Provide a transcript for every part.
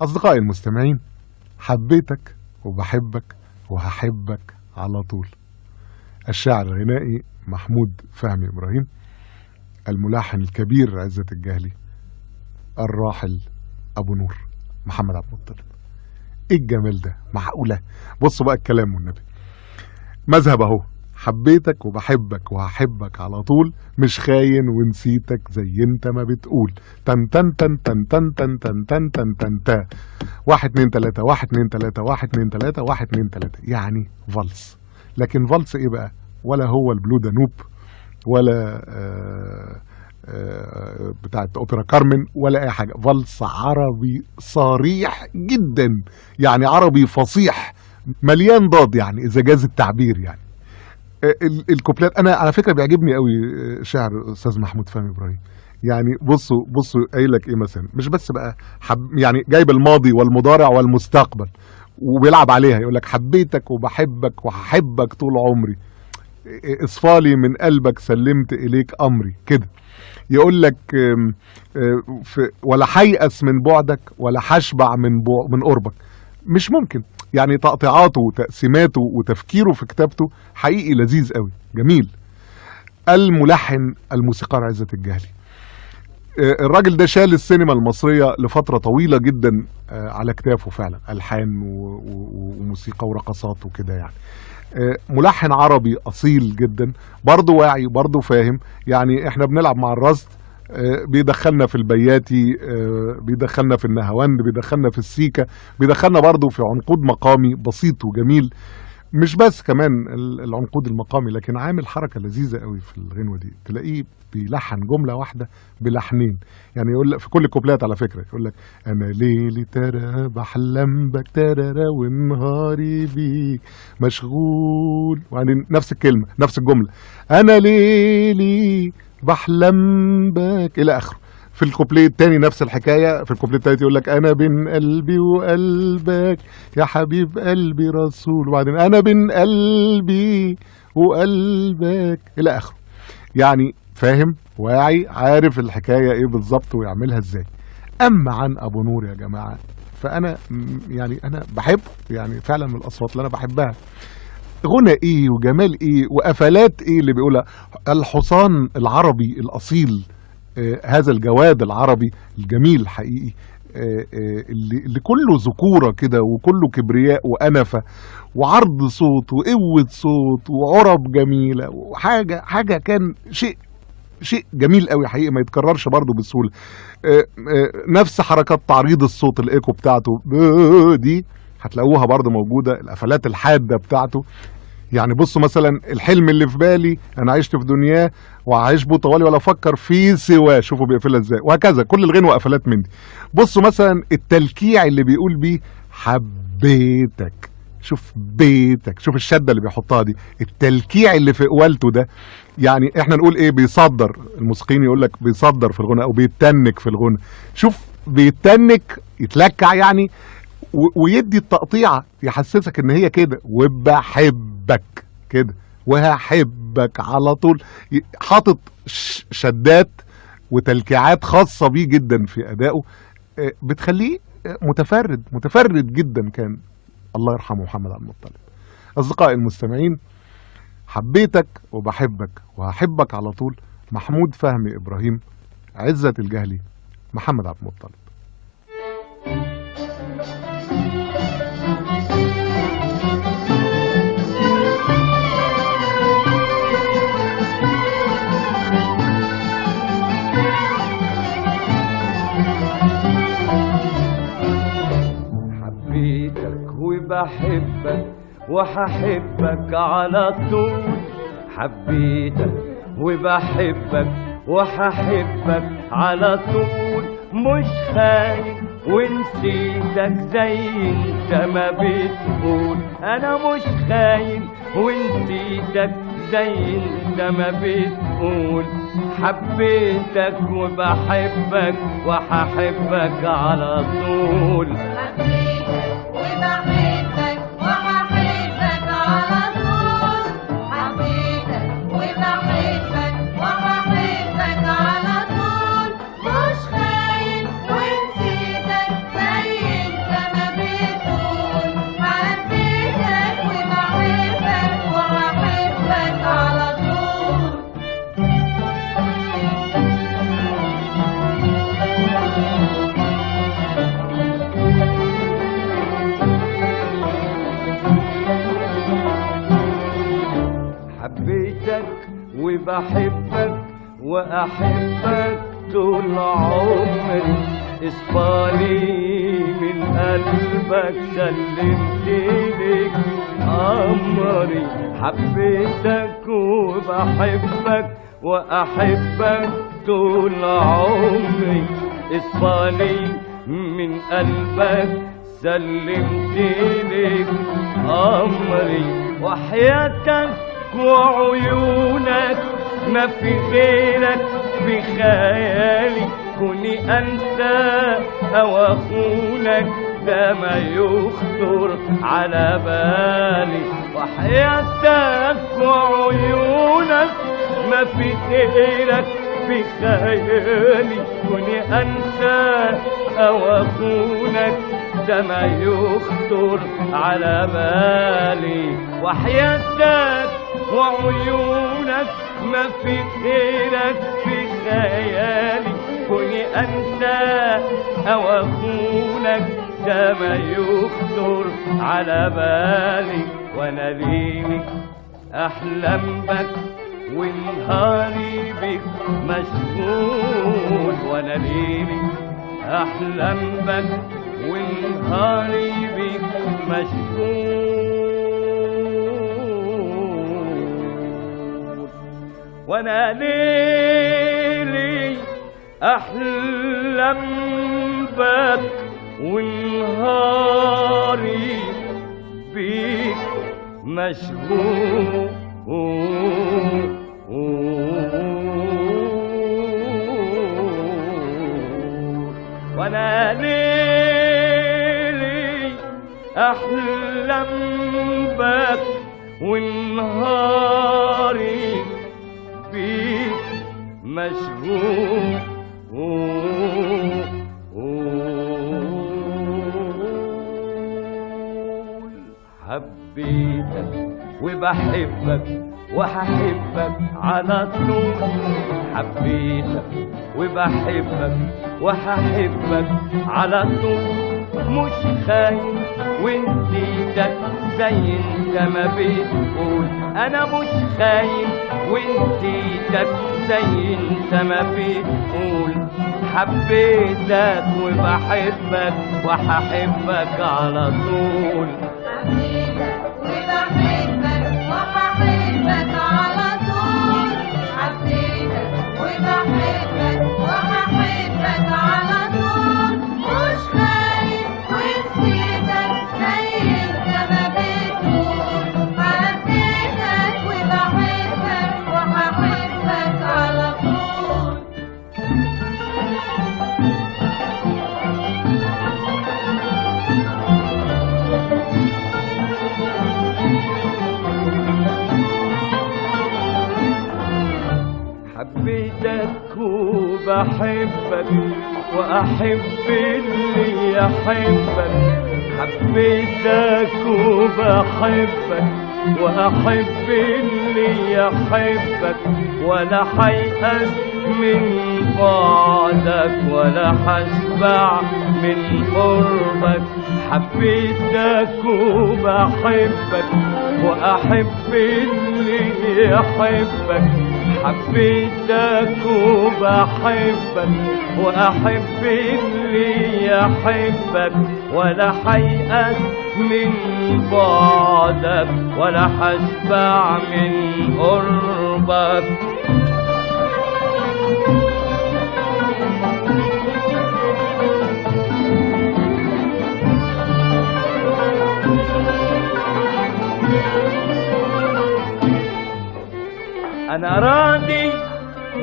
أصدقائي المستمعين، حبيتك وبحبك وهحبك على طول. الشاعر الغنائي محمود فهمي إبراهيم، الملحن الكبير عزت الجهلي، الراحل أبو نور محمد عبد المطلب. إيه الجمال ده؟ معقولة؟ بصوا بقى الكلام والنبي، مذهب أهو: حبيتك وبحبك وهحبك على طول، مش خاين ونسيتك زي انت ما بتقول. تن تن تن تن تن تن تن تن تن تن تا 1 2 3 1 2 3 1 2 3 1 2 3، يعني فالس. لكن فالس ايه بقى؟ ولا هو البلو دانوب، ولا بتاعت اوبرا كارمن، ولا اي حاجه. فالس عربي صريح جدا، يعني عربي فصيح مليان ضاد، يعني اذا جاز التعبير. يعني الكوبلات، انا على فكره بيعجبني قوي شعر استاذ محمود فهمي ابراهيم. يعني بصوا قايل لك ايه مثلا، مش بس بقى يعني جايب الماضي والمضارع والمستقبل وبيلعب عليها. يقول لك حبيتك وبحبك وهحبك طول عمري، اصفالي من قلبك سلمت اليك امري كده. يقول لك ولا هيأس من بعدك ولا هشبع من قربك. مش ممكن. يعني تقطيعاته وتقسيماته وتفكيره في كتابته حقيقي لذيذ قوي، جميل. الملحن الموسيقار عزت الجهلي، الراجل ده شال السينما المصرية لفترة طويلة جدا على كتافه فعلا، ألحان وموسيقى ورقصات وكده. يعني ملحن عربي أصيل جدا، برضه واعي، برضه فاهم. يعني احنا بنلعب مع الرصد، بيدخلنا في البياتي، بيدخلنا في النهاوند، بيدخلنا في السيكا، بيدخلنا برضه في عنقود مقامي بسيط وجميل. مش بس كمان العنقود المقامي، لكن عامل حركة لذيذة قوي في الغنوة دي. تلاقيه بيلحن جملة واحدة بلحنين. يعني يقول لك في كل الكوبلات على فكرة، يقول لك أنا ليلي ترى بحلم بك ترى ونهاري بيك مشغول، وبعدين نفس الكلمة نفس الجملة، أنا ليلي بحلم بك إلى آخره. في الكوبليه التاني نفس الحكايه. في الكوبليه التالت يقول لك انا بين قلبي وقلبك يا حبيب قلبي رسول، وبعدين انا بين قلبي وقلبك الى اخره. يعني فاهم، واعي، عارف الحكايه ايه بالظبط ويعملها ازاي. اما عن ابو نور يا جماعه، فانا يعني انا بحبه، يعني فعلا من الاصوات اللي انا بحبها. غنى ايه وجمال ايه وقفلات ايه اللي بيقولها الحصان العربي الاصيل، هذا الجواد العربي الجميل حقيقي، اللي كله ذكورة كده وكله كبرياء وأنفة وعرض صوت وقوة صوت وعرب جميلة وحاجة كان شيء جميل قوي حقيقي، ما يتكررش برضه بسهولة. نفس حركات تعريض الصوت، الإيكو بتاعته دي هتلاقوها برضه موجودة، القفلات الحادة بتاعته. يعني بصوا مثلا الحلم اللي في بالي انا عشت في دنياه وعايش بو طوالي ولا افكر في سواه، شوفوا بيقفلها ازاي، وهكذا كل الغنوة قفلات من دي. بصوا مثلا التلكيع اللي بيقول بيه حبيتك، شوف بيتك، شوف الشدة اللي بيحطها دي، التلكيع اللي في قوالته ده. يعني احنا نقول ايه، بيصدر، الموسيقيين يقول لك بيصدر في الغنى او بيتنك في الغنى. شوف بيتنك، يتلكع يعني، ويدي التقطيعة يحسسك ان هي كده، وبحبك كده وهحبك على طول. حاطط شدات وتلكيعات خاصة بيه جدا في أدائه، بتخليه متفرد جدا. كان الله يرحمه محمد عبد المطلب. أصدقائي المستمعين، حبيتك وبحبك وهحبك على طول، محمود فهمي إبراهيم، عزت الجهلي، محمد عبد المطلب. بحبك وهحبك على طول، حبيتك وبحبك وهحبك على طول، مش خاين ونسيتك زي انت ما بتقول، انا مش خاين ونسيتك زي انت ما بتقول، حبيتك وبحبك وهحبك على طول. وبحبك وأحبك طول عمري، اصفالي من قلبك سلمت ليك أمري. حبيتك وبحبك وأحبك طول عمري، اصفالي من قلبك سلمت ليك أمري. وحياتك وعيونك ما في غيرك في خيالي، كوني أنت أو أخونك ده ما يخطر على بالي. وحياتك وعيونك ما في غيرك في خيالي، كوني أنت أو أخونك ده ما يخطر على بالي. وحياتك وعيونك ما في غيرك في خيالي، كوني أنت أو أخونك ده ما يخطر على بالي. وأنا ليلي أحلم بك ونهاري بك مشغول، وأنا ليلي أحلم بك ونهاري بك مشغول. وأنا ليلي أحلم بك ونهاري بك مشغول. وأنا ليلي أحلم بك ونهاري بك مشغول. حبيتك وبحبك وهحبك على طول، حبيتك وبحبك وهحبك على طول. مش خايف ونسيتك زي انت ما بتقول، انا مش خايف ونسيتك زي انت ما بتقول. حبيتك وبحبك وهحبك على طول. حبيتك وبحبك وهحبك على طول، حبيتك وبحبك وهحبك على طول. مش خايف ونسيتك زي انت ما بتقول، حبيتك وبحبك وهحبك على طول. حبيتك وبحبك وأحب اللي يحبك، حبيتك وبحبك وأحب اللي يحبك. ولا حيأس من بعدك ولا حشبع من قربك. حبيتك وبحبك وأحب اللي يحبك، حبيتك وبحبك وأحب اللي يحبك. ولا حيأس من بعدك ولا حشبع من قربك. أنا راضي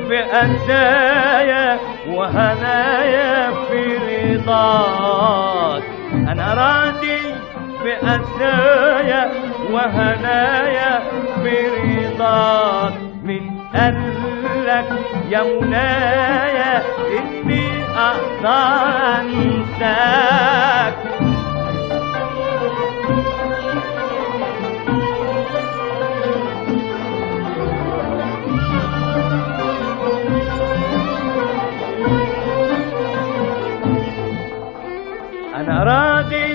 بأسايا وهنايا في رضاك، أنا راضي بأسايا وهنايا في رضاك. من قالك يا منايا إني أقدر أنساك؟ أنا راضي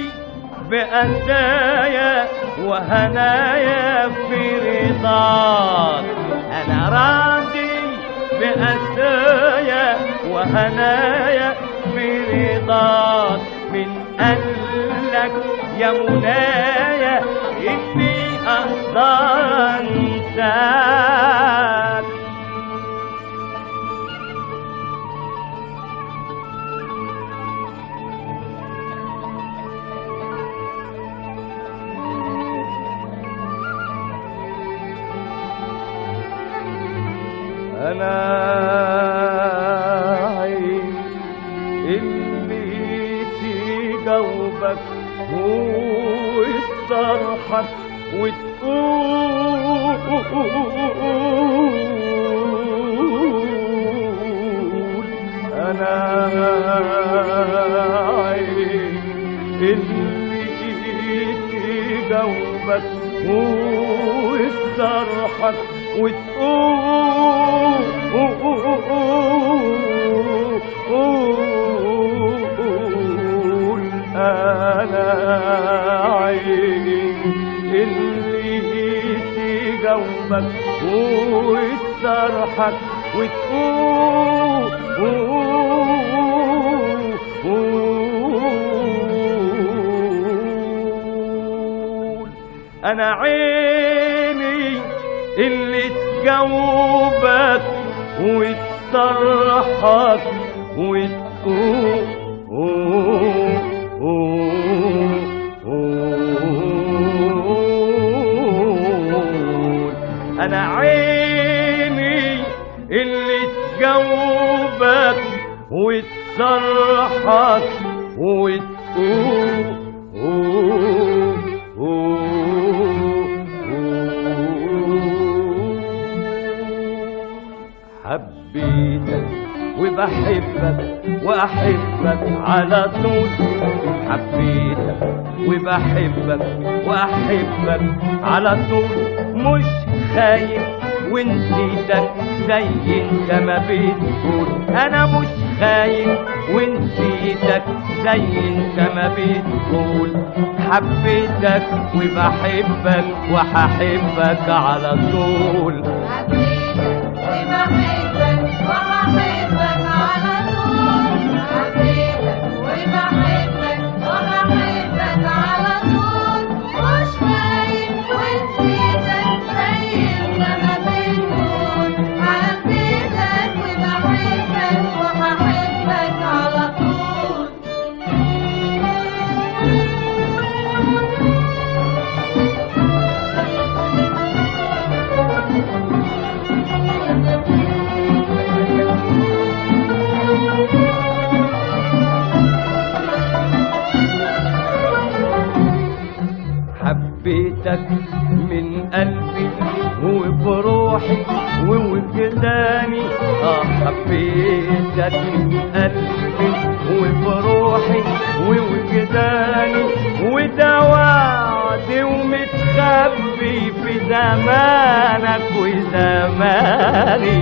بأسايا وهنايا في رضاك، أنا راضي بأسايا وهنايا في رضاك. من قالك يا منايا إني أقدر أنساك؟ أنا عين اللي تجاوبك وتصرحك وتقول أنا عين اللي تجاوبك وتصرحك وتقول أنا عيني اللي تجاوبك وتصرحك وتقول أنا عيني اللي تجاوبك وتصرحك وتقول أنا عيني اللي تجاوبك وتصرحك وتقول حبيتك وبحبك وأحبك على طول. حبيتك وبحبك وأحبك على طول. مش خايف ونسيتك زي انت ما بتقول. أنا مش خايف ونسيتك زي انت ما بتقول. حبيتك وبحبك وهحبك على طول. وبحبك وبحبك على طول. حبيتك وبحبك وبحبك على طول. مش خايف ونسيتك زي انت ما بتقول. حبيتك وبحبك وهحبك على طول. حبيتك من قلبي وبروحي ووجداني. حبيتك من قلبي وبروحي ووجداني. وده وعد ومتخبي في زمانك وزماني.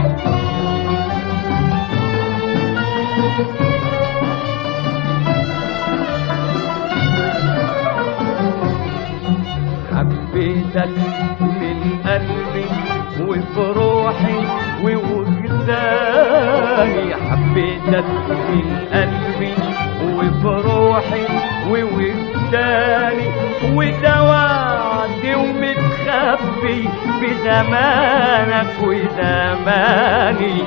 حبيتك من قلبي وبروحي ووجداني. حبيتك من قلبي وبروحي ووجداني. وده وعد ومتخبي في زمانك وزماني.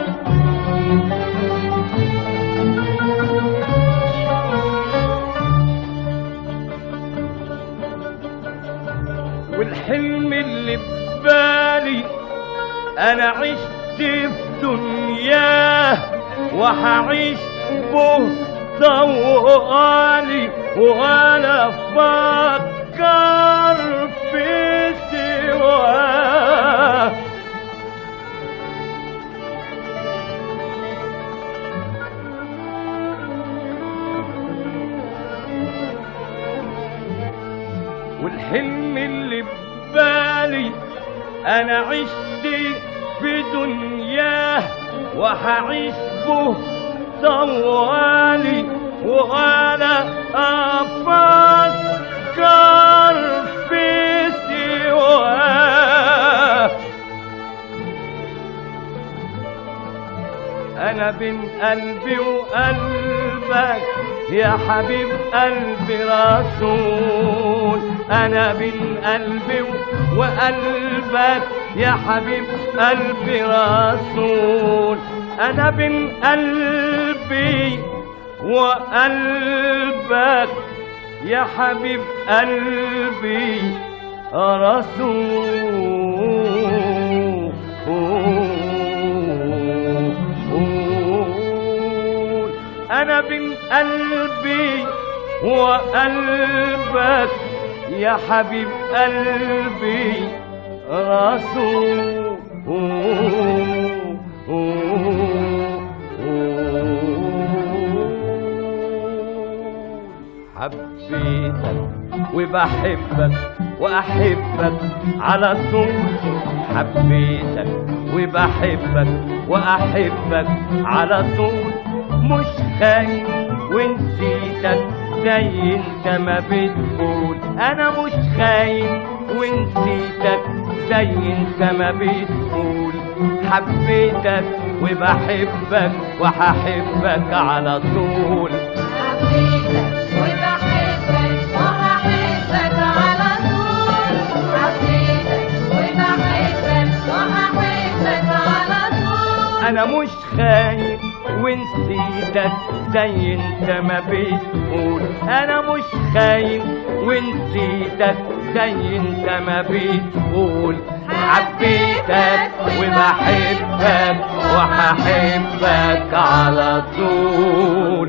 والحلم اللي ببالي انا عشت في دنياه وهعيش به طوالي. وانا افكر في سواه. والحلم اللي ببالي انا عشت في دنياه وهعيش به طوالي. وانا افكر في سواه. بين قلبي وقلبك يا حبيب قلبي رسول. انا بين قلبي وقلبك يا حبيب قلبي رسول. انا بين قلبي وقلبك يا حبيب قلبي رسول. أنا بين قلبي وقلبك يا حبيب قلبي رسول. حبيتك وبحبك وأحبك على طول. حبيتك وبحبك وأحبك على طول. مش خايف ونسيتك زي انت ما بتقول. انا مش خايف ونسيتك زي انت ما بتقول. حبيتك وبحبك وهحبك على طول. حبيتك وبحبك وهحبك على طول. حبيتك وبحبك وهحبك على طول. انا مش خايف ونسيتك زي انت ما بتقول. انا مش خايف ونسيتك زي انت ما بتقول. حبيتك وبحبك وهحبك على طول.